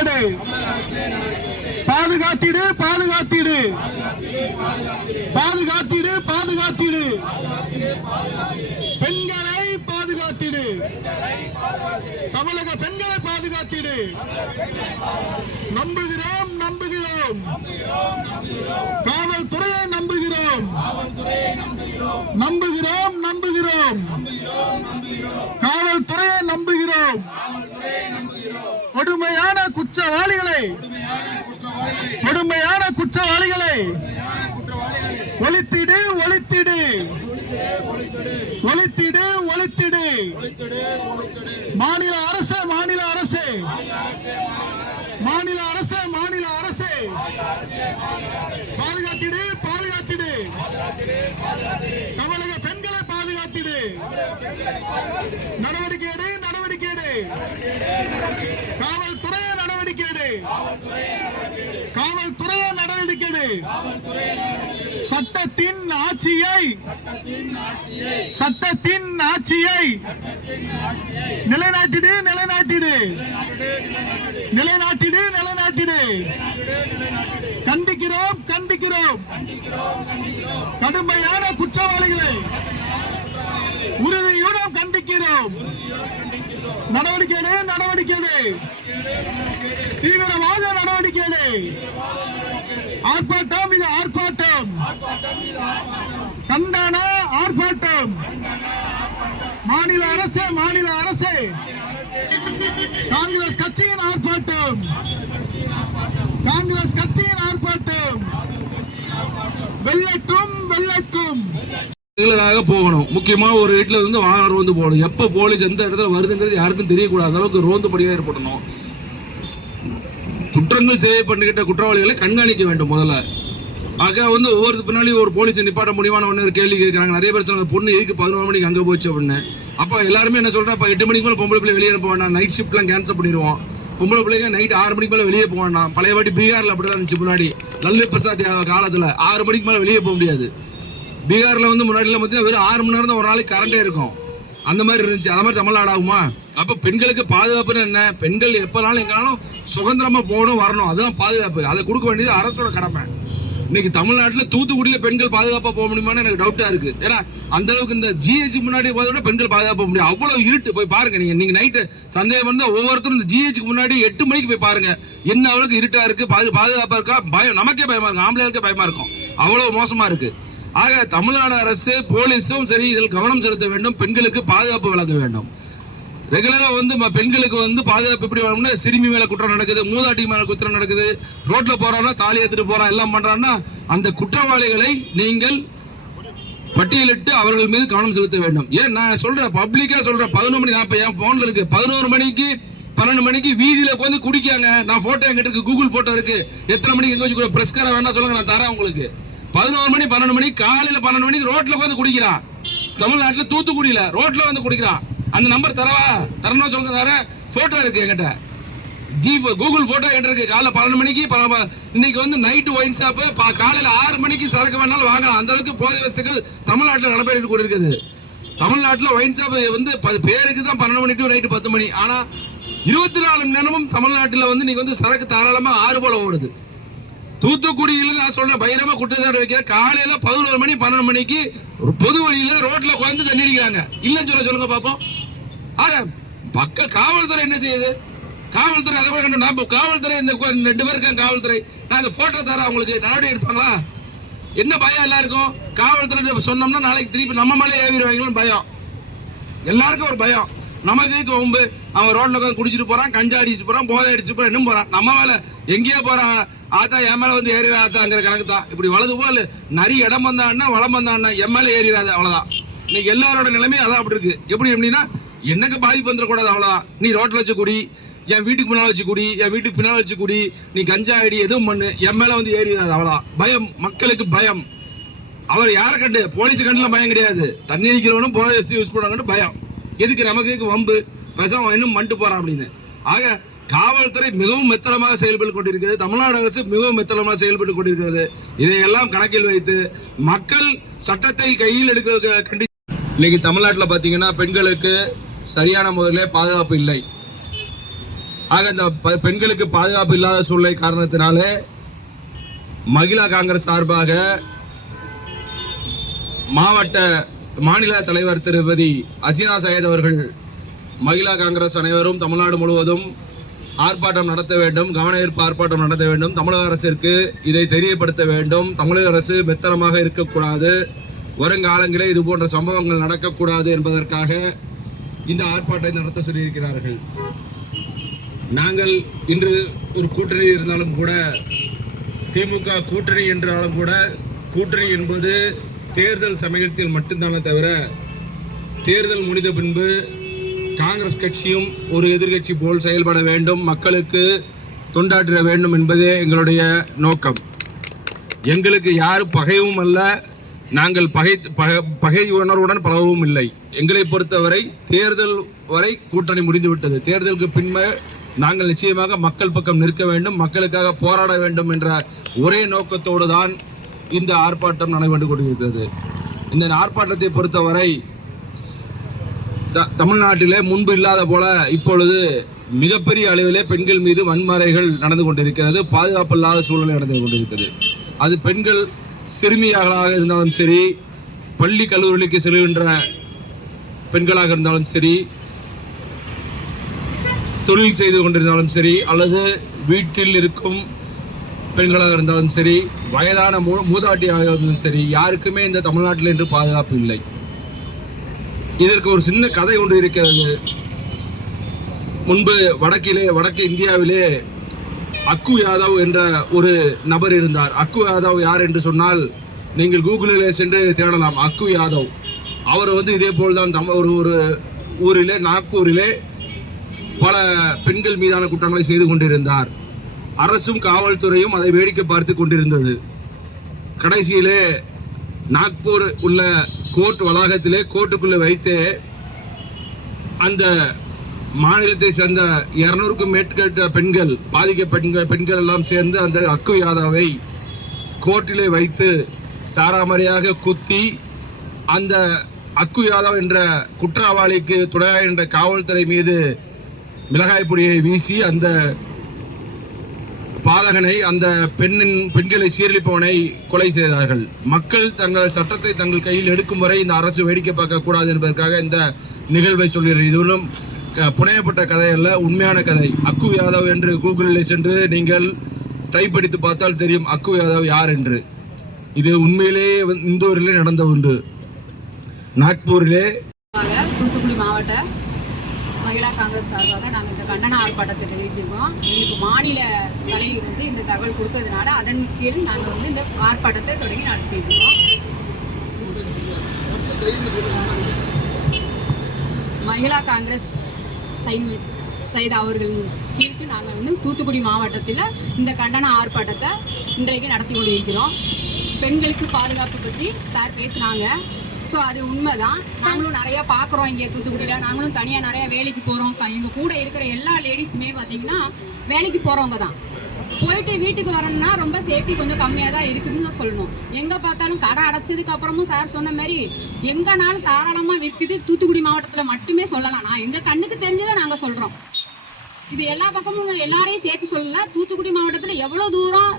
அரசே பாதுகாத்திடு பாதுகாத்திடு. பாதுகாத்திடு பாதுகாத்திடு. பெண்களை பாதுகாத்திடு. தமிழக பெண்களை பாதுகாத்திடு. நம்புகிறோம் நம்புகிறோம். கொடுமையான குற்றவாளிகளை கொடுமையான குற்றவாளிகளை ஒழித்திடு ஒழித்திடு ஒழித்திடு ஒழித்திடு. மாநில அரசு மாநில அரசு மாநில அரசு மாநில அரசு. பாதுகாத்திடு பாதுகாத்திடு. தமிழக பெண்களை பாதுகாத்திடு. நடவடிக்கை எடு நடவடிக்கை எடு. நடவடிக்கை எடு காவல்துறையை நடவடிக்கை. சட்டத்தின் ஆட்சியை சட்டத்தின் ஆட்சியை நிலைநாட்டிடு நிலைநாட்டிடு. நிலைநாட்டிடு நிலைநாட்டிடு. கண்டிக்கிறோம் கண்டிக்கிறோம். கடுமையான குற்றவாளிகளை உறுதியுடன் கண்டிக்கிறோம். நடவடிக்கை எடு, நடவடிக்கை எடு. நடவடிக்கை எடு. ஆர்ப்பாட்டம் இது ஆர்ப்பாட்டம். கண்டன ஆர்ப்பாட்டம். மாநில அரசு மாநில அரசு. காங்கிரஸ் கட்சியின் ஆர்ப்பாட்டம். காங்கிரஸ் கட்சியின் ஆர்ப்பாட்டம். வெள்ளட்டும் வெள்ள ரெகுலராக போகணும். முக்கியமாக ஒரு வீட்டில் இருந்து வாகனம் ரோந்து போகணும். எப்போ போலீஸ் எந்த இடத்துல வருதுங்கிறது யாருக்கும் தெரியக்கூடாத. அளவுக்கு ரோந்து படியாக ஏற்படணும். குற்றங்கள் செய்யப்பட்டுகிட்ட குற்றவாளிகளை கண்காணிக்க வேண்டும் முதல்ல. ஆக வந்து ஒவ்வொரு பின்னாடி ஒரு போலீஸ் நிப்பாட்ட முடியுமான ஒன்று ஒரு கேள்வி கேட்குறாங்க நிறைய பேர் சொன்னாங்க பொண்ணு எதுக்கு பதினோரு மணிக்கு அங்கே போச்சு? அப்படின்னு. அப்போ எல்லாருமே என்ன சொல்கிறேன் அப்போ எட்டு மணிக்கு மேலே பொம்பளை பிள்ளை வெளியே அனுப்ப வேண்டாம். நைட் ஷிஃப்ட்லாம் கேன்சல் பண்ணிடுவோம். பொம்பளை பிள்ளைங்க நைட் ஆறு மணிக்கு மேலே வெளியே போக வேண்டாம். பழைய வாட்டி பீகாரில் அப்படி தான் இருந்துச்சு முன்னாடி. லல்லு பிரசாத் காலத்தில் ஆறு மணிக்கு மேலே வெளியே போக முடியாது. பீகார்ல வந்து முன்னாடிலாம் பார்த்தீங்கன்னா வெறும் ஆறு மணி நேரம் தான் ஒரு நாளைக்கு கரண்டே இருக்கும். அந்த மாதிரி இருந்துச்சு. அந்த மாதிரி தமிழ்நாடு ஆகுமா? அப்போ பெண்களுக்கு பாதுகாப்புன்னு என்ன? பெண்கள் எப்போனாலும் எங்கனாலும் சுதந்திரமா போகணும் வரணும். அதுதான் பாதுகாப்பு. அதை கொடுக்க வேண்டியது அரசோட கடமை. இன்னைக்கு தமிழ்நாட்டில் தூத்துக்குடியில் பெண்கள் பாதுகாப்பாக போக முடியுமான்னு எனக்கு டவுட்டாக இருக்கு. ஏன்னா அந்த அளவுக்கு இந்த ஜிஹெச் முன்னாடி பார்த்தோட பெண்கள் பாதுகாப்பாக முடியும். அவ்வளோ இருட்டு. போய் பாருங்க நீங்க நீங்க நைட்டு சந்தேகம் இருந்தால் ஒவ்வொருத்தரும் இந்த ஜிஹெச்சுக்கு முன்னாடி எட்டு மணிக்கு போய் பாருங்க. என்ன அளவுக்கு இருட்டா இருக்கு? பாது பாதுகாப்பாக இருக்கா? பயம் நமக்கே பயமா இருக்கும். ஆம்பளைகளுக்கே பயமா இருக்கும். அவ்வளோ மோசமா இருக்கு. ஆக தமிழ்நாடு அரசு போலீஸும் சரி இதில் கவனம் செலுத்த வேண்டும். பெண்களுக்கு பாதுகாப்பு வழங்க வேண்டும். ரெகுலராக வந்து பெண்களுக்கு வந்து பாதுகாப்பு எப்படி வேணும்னா சிறுமி மேலே குற்றம் நடக்குது மூதாட்டி மேலே குற்றம் நடக்குது. ரோட்டில் போகிறான்னா தாலி எடுத்துட்டு போகிறான் எல்லாம் பண்ணுறான்னா அந்த குற்றவாளிகளை நீங்கள் பட்டியலிட்டு அவர்கள் மீது கவனம் செலுத்த வேண்டும். ஏன் நான் சொல்கிறேன் பப்ளிக்காக சொல்கிறேன் பதினொன்று மணி நாற்பது என் ஃபோனில் இருக்குது பதினோரு மணிக்கு பன்னெண்டு மணிக்கு வீதியில் உட்காந்து குடிக்காங்க. நான் ஃபோட்டோ என்கிட்ட இருக்குது கூகுள் ஃபோட்டோ இருக்குது எத்தனை மணிக்கு எங்கே வச்சு பிரஸ்கார வேணா சொல்லுங்கள் நான் தரேன் உங்களுக்கு. பதினோரு மணி பன்னெண்டு மணி காலையில் பன்னெண்டு மணிக்கு ரோட்ல உட்காந்து குடிக்கிறான் தமிழ்நாட்டில் தூத்துக்குடியில் ரோட்ல வந்து குடிக்கிறான் அந்த நம்பர் தரவா? தரணும் சொல்லுங்க தர. போட்டோ இருக்கு என்கிட்ட. ஜி கூகுள் போட்டோ என்கிட்ட இருக்கு. காலைல பன்னெண்டு மணிக்கு இன்னைக்கு வந்து நைட்டு ஒயின் ஷாப்பு காலையில் ஆறு மணிக்கு சரக்கு வேணாலும் வாங்கலாம். அந்த அளவுக்கு போதை வசதிகள் தமிழ்நாட்டில் நடைபெற்று கொண்டிருக்குது தமிழ்நாட்டில் ஒயின் ஷாப் வந்து ப- பேருக்கு தான் பன்னெண்டு மணி டு நைட்டு பத்து மணி. ஆனால் இருபத்தி நாலு மணி நேரமும் தமிழ்நாட்டில் வந்து நீங்க வந்து சரக்கு தாராளமாக ஆறு போல ஓடுது. தூத்துக்குடியில நான் சொல்றேன் பயிரமா குற்றச்சாட்டு வைக்கிறேன். காலையில பதினோரு மணி பன்னெண்டு மணிக்கு பொது வழியில ரோட்ல உட்காந்து தண்ணி அடிக்கிறாங்க. இல்லைன்னு சொல்ல சொல்லுங்க பாப்போம். ஆக பக்க காவல்துறை என்ன செய்யுது? காவல்துறை அதை கூட கண்டு நான் காவல்துறை இந்த ரெண்டு பேர் இருக்காங்க காவல்துறை. நாங்க போட்டோ தரோம் அவங்களுக்கு. நடவடிக்கை எடுப்பாங்களா? என்ன பயம் எல்லாருக்கும் காவல்துறை சொன்னோம்னா நாளைக்கு திருப்பி நம்ம மேலே ஏவிடுவாங்களோ பயம். எல்லாருக்கும் ஒரு பயம். நமக்கு கொம்பு அவன் ரோட்ல உட்காந்து குடிச்சிட்டு போறான் கஞ்சா அடிச்சு போறான் போதை அடிச்சு போறான் இன்னும் போறான். நம்ம மேல எங்கேயோ போறான். ஆத்தா என் மேலே வந்து ஏறிடாதாங்கிற கணக்கு தான் இப்படி வலது போல் நிறைய இடம் வந்தான்னா வளம் வந்தான்னா என் மேலே ஏறிடாது அவ்வளோதான் இன்னைக்கு எல்லாரோட நிலைமையும் அதான் அப்படி இருக்கு. எப்படி எப்படின்னா எனக்கு பாதிப்பு வந்துடக்கூடாது அவ்வளோதான் நீ ரோட்டில் வச்சு குடி என் வீட்டுக்கு முன்னால் வச்சு குடி என் வீட்டுக்கு பின்னால் வச்சு குடி நீ கஞ்சா அடி எதுவும் பண்ணு என் மேலே வந்து ஏறிடாது அவ்வளோதான் பயம் மக்களுக்கு பயம். அவர் யாரை கண்டு போலீஸ் கண்டுலாம் பயம் கிடையாது. தண்ணி அடிக்கிறவனும் போதை யூஸ் பண்ணுறாங்கன்னு பயம். எதுக்கு நமக்கு வம்பு? பேசாம இன்னும் மண்டு போகிறான் அப்படின்னு. ஆக காவல்துறை மிகவும் மெத்தனமாக செயல்பட்டு கொண்டிருக்கிறது. தமிழ்நாடு அரசு மிகவும் மெத்தனமாக செயல்பட்டு கொண்டிருக்கிறது. இதையெல்லாம் கணக்கில் வைத்து மக்கள் சட்டத்தை கையில் எடுக்க கண்டி இன்னைக்கு தமிழ்நாட்டில் பார்த்தீங்கன்னா பெண்களுக்கு சரியான முறையிலே பாதுகாப்பு இல்லை. ஆக இந்த ப- பெண்களுக்கு பாதுகாப்பு இல்லாத சூழ்நிலை காரணத்தினாலே மகிழா காங்கிரஸ் சார்பாக மாவட்ட மாநில தலைவர் திருபதி அசீனா சையத் அவர்கள் மகிழா காங்கிரஸ் அனைவரும் தமிழ்நாடு முழுவதும் ஆர்ப்பாட்டம் நடத்த வேண்டும் கவன ஈர்ப்பு ஆர்ப்பாட்டம் நடத்த வேண்டும். தமிழக அரசிற்கு இதை தெரியப்படுத்த வேண்டும். தமிழக அரசு மெத்தனமாக இருக்கக்கூடாது. வருங்காலங்களில் இது போன்ற சம்பவங்கள் நடக்கக்கூடாது என்பதற்காக இந்த ஆர்ப்பாட்டத்தை நடத்த சொல்லியிருக்கிறார்கள். நாங்கள் இன்று ஒரு கூட்டணி இருந்தாலும் கூட திமுக கூட்டணி என்றாலும் கூட கூட்டணி என்பது தேர்தல் சமயத்தில் மட்டும்தானே தவிர தேர்தல் முடிந்த பின்பு காங்கிரஸ் கட்சியும் ஒரு எதிர்க்கட்சி போல் செயல்பட வேண்டும் மக்களுக்கு தொண்டாற்ற வேண்டும் என்பதே எங்களுடைய நோக்கம். எங்களுக்கு யார் பகைவும் அல்ல நாங்கள் பகை பகை- பகை உணர்வுடன் பழகவும் இல்லை. எங்களை பொறுத்தவரை தேர்தல் வரை கூட்டணி முடிந்துவிட்டது. தேர்தலுக்கு பின்பு நாங்கள் நிச்சயமாக மக்கள் பக்கம் நிற்க வேண்டும் மக்களுக்காக போராட வேண்டும் என்ற ஒரே நோக்கத்தோடு தான் இந்த ஆர்ப்பாட்டம் நடைபெற்று கொண்டிருக்கிறது. இந்த ஆர்ப்பாட்டத்தை பொறுத்தவரை த- தமிழ்நாட்டிலே முன்பு இல்லாத போல இப்பொழுது மிகப்பெரிய அளவிலே பெண்கள் மீது வன்முறைகள் நடந்து கொண்டிருக்கிறது பாதுகாப்பு இல்லாத சூழ்நிலை நடந்து கொண்டிருக்கிறது. அது பெண்கள் சிறுமியாகளாக இருந்தாலும் சரி பள்ளி கல்லூரிகளுக்கு செல்கின்ற பெண்களாக இருந்தாலும் சரி தொழில் செய்து கொண்டிருந்தாலும் சரி அல்லது வீட்டில் இருக்கும் பெண்களாக இருந்தாலும் சரி வயதான மூ மூதாட்டியாக இருந்தாலும் சரி யாருக்குமே இந்த தமிழ்நாட்டில் இன்று பாதுகாப்பு இல்லை. இதற்கு ஒரு சின்ன கதை ஒன்று இருக்கிறது. முன்பு வடக்கிலே வடக்கு இந்தியாவிலே அக்கு யாதவ் என்ற ஒரு நபர் இருந்தார். அக்கு யாதவ் யார் என்று சொன்னால் நீங்கள் கூகுளிலே சென்று தேடலாம். அக்கு யாதவ். அவர் வந்து இதே போல் தான் தம் ஒரு ஒரு ஊரிலே நாக்பூரிலே பல பெண்கள் மீதான குற்றங்களை செய்து கொண்டிருந்தார். அரசும் காவல்துறையும் அதை வேடிக்கை பார்த்து கொண்டிருந்தது. கடைசியிலே நாக்பூர் உள்ள கோர்ட் வளாகத்திலே கோர்ட்டுக்குள்ளே வைத்தே அந்த மாநிலத்தை சேர்ந்த இருநூறுக்கும் மேற்கட்ட பெண்கள் பாதிக்க பெண்கள் பெண்கள் எல்லாம் சேர்ந்து அந்த அக்கு யாதாவை கோர்ட்டிலே வைத்து சாராமறையாக குத்தி அந்த அக்கு யாதவ் என்ற குற்றவாளிக்கு துணையாக என்ற காவல்துறை மீது மிளகாய் பொடியை வீசி அந்த பாதகனை அந்த பெண்ணின் பெண்களை சீரழிப்பவனை கொலை செய்தார்கள். மக்கள் தங்கள் சட்டத்தை தங்கள் கையில் எடுக்கும் வரை இந்த அரசு வேடிக்கை பார்க்க கூடாது என்பதற்காக இந்த நிகழ்வை சொல்கிறேன் இதுவும் க- புனையப்பட்ட கதை அல்ல உண்மையான கதை. அக்கு யாதவ் என்று கூகுளில் சென்று நீங்கள் டைப் அடித்து பார்த்தால் தெரியும் அக்கு யாதவ் யார் என்று. இது உண்மையிலேயே இந்தூரிலே நடந்த ஒன்று. நாக்பூரிலே தூத்துக்குடி மாவட்ட மகிழா காங்கிரஸ் சார்பாக நாங்கள் இந்த கண்டன ஆர்ப்பாட்டத்தை தெரிவிச்சிருக்கோம் எங்களுக்கு மாநில தலைவி வந்து இந்த தகவல் கொடுத்ததுனால அதன் கீழ் நாங்கள் வந்து இந்த ஆர்ப்பாட்டத்தை தொடங்கி நடத்தியிருக்கோம் மகிழா காங்கிரஸ் சைத் சைதா அவர்களின் கீழ்க்கு நாங்கள் வந்து தூத்துக்குடி மாவட்டத்தில் இந்த கண்டன ஆர்ப்பாட்டத்தை இன்றைக்கு நடத்தி கொண்டிருக்கிறோம். பெண்களுக்கு பாதுகாப்பு பற்றி சார் பேசினாங்க. ஸோ அது உண்மைதான். நாங்களும் நிறைய பார்க்குறோம் இங்கே தூத்துக்குடியில். நாங்களும் தனியாக நிறைய வேலைக்கு போகிறோம் எங்கள் கூட இருக்கிற எல்லா லேடிஸுமே பார்த்தீங்கன்னா வேலைக்கு போகிறவங்க தான். போயிட்டு வீட்டுக்கு வரணும்னா ரொம்ப சேஃப்டி கொஞ்சம் கம்மியாக தான் இருக்குதுன்னு தான் சொல்லணும். எங்கே பார்த்தாலும் கடை அடைச்சதுக்கு அப்புறமும் சார் சொன்ன மாதிரி எங்கனாலும் தாராளமாக விற்குது தூத்துக்குடி மாவட்டத்தில் மட்டுமே சொல்லலாம். நான் எங்கள் கண்ணுக்கு தெரிஞ்சதை நாங்கள் சொல்கிறோம் இது எல்லா பக்கமும் எல்லாரையும் சேர்த்து சொல்லல. தூத்துக்குடி மாவட்டத்தில் எவ்வளோ தூரம்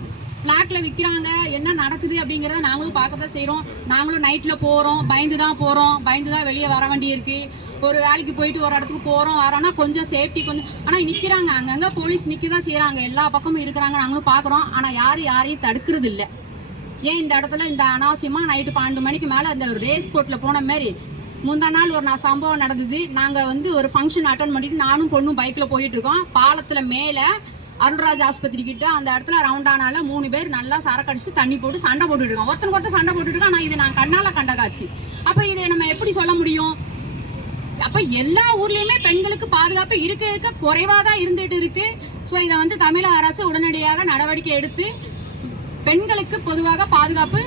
பிளாக்ல விற்கிறாங்க என்ன நடக்குது அப்படிங்கிறத நாங்களும் பார்க்க தான் செய்கிறோம் நாங்களும் நைட்டில் போகிறோம் பயந்து தான் போகிறோம் பயந்து தான் வெளியே வர வேண்டி இருக்கு ஒரு வேலைக்கு போயிட்டு ஒரு இடத்துக்கு போகிறோம் வரோன்னா கொஞ்சம் சேஃப்டி கொஞ்சம் ஆனால் நிற்கிறாங்க அங்கங்கே போலீஸ் நிற்க தான் செய்கிறாங்க எல்லா பக்கமும் இருக்கிறாங்க நாங்களும் பார்க்குறோம். ஆனால் யாரும் யாரையும் தடுக்கிறது இல்லை. ஏன் இந்த இடத்துல இந்த அனாவசியமாக நைட்டு பன்னெண்டு மணிக்கு மேலே அந்த ரேஸ் கோர்ட்டில் போன மாதிரி முந்தா நாள் ஒரு நான் சம்பவம் நடந்தது. நாங்கள் வந்து ஒரு ஃபங்க்ஷன் அட்டன் பண்ணிட்டு நானும் பொண்ணும் பைக்கில் போயிட்டு இருக்கோம். பாலத்தில் மேலே அருள்ராஜ் ஆஸ்பத்திரி கிட்ட அந்த இடத்துல ரவுண்ட் ஆனால மூணு பேர் நல்லா சரக்கு அடிச்சு தண்ணி போட்டு சண்டை போட்டுட்டு இருக்கோம் ஒருத்தன் ஒருத்தர் சண்டை போட்டுட்டு இருக்கோம் ஆனால் இது நான் கண்ணால் கண்ட காட்சி. அப்போ இதை நம்ம எப்படி சொல்ல முடியும்? அப்ப எல்லா ஊர்லயுமே பெண்களுக்கு பாதுகாப்பு இருக்க இருக்க குறைவா தான் இருந்துட்டு இருக்கு. ஸோ இதை வந்து தமிழக அரசு உடனடியாக நடவடிக்கை எடுத்து பெண்களுக்கு பொதுவாக பாதுகாப்பு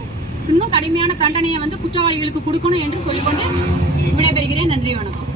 இன்னும் கடுமையான தண்டனையை வந்து குற்றவாளிகளுக்கு கொடுக்கணும் என்று சொல்லிக்கொண்டு விடைபெறுகிறேன். நன்றி வணக்கம்.